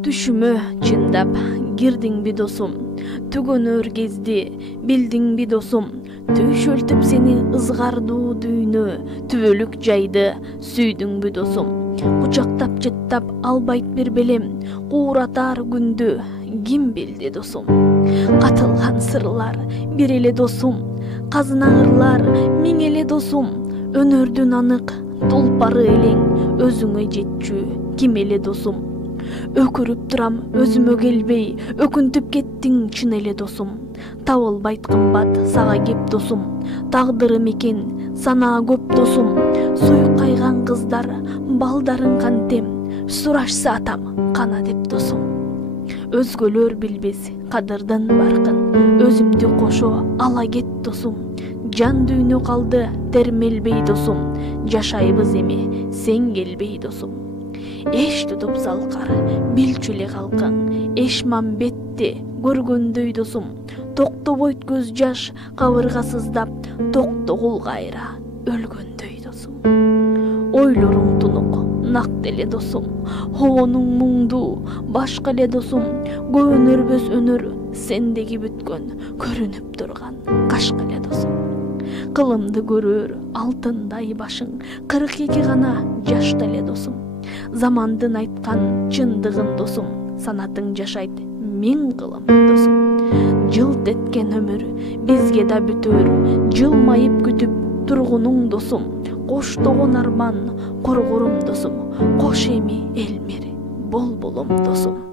Түшүмө чындап кирдиңби досум, түгөнөр кезди билдиңби досум, түйшөлтүп сени ызгардуу дүйнө, түбөлүк жайды сүйдүңбү досум, кучактап жыттап албайт бир белем, кууратар күндү ким билди досум, катылган сырлар бир эле досум, казына ырлар миң эле досум, өнөрдүн анык тулпары элең, өзүңө жетчү ким эле досум, өкүрүп турам өзүмө келбей, өкүнтүп кеттиң чын эле досум, табылбайт кымбат сага кеп досум, тагдырым экен санаа көп досум, суйкайган кыздар балдарын кантем, сурашса атам кана деп досум, өзгөлөр билбес кадырдын баркын, өзүмдү кошо ала кет досум, жан дүйнө калды термелбей досум, жашайбыз эми сен келбей досум, эш тутуп салкар билчү эле калкың, эш мамбетти көргөндөй досум, токтобойт көз жаш кабыргасыздап, токтогул кайра өлгөндөй досум, ойлоруң тунук нак эле досум, обонуң муңдуу башка эле досум, көөнөрбөс өнөр сендеги бүткөн, көрүнүп турган кашка эле досум, кылымды көрөр алтындай башың, 42 гана жашта эле досум, замандын айткан чындыгын досум, санатың жашайт миң кылым досум, жылт эткен өмүр бизге да бүтөр, жылмайып күтүп тургунуң досум, коштогон арман коргорум досум, кош эми элмир болболум досум.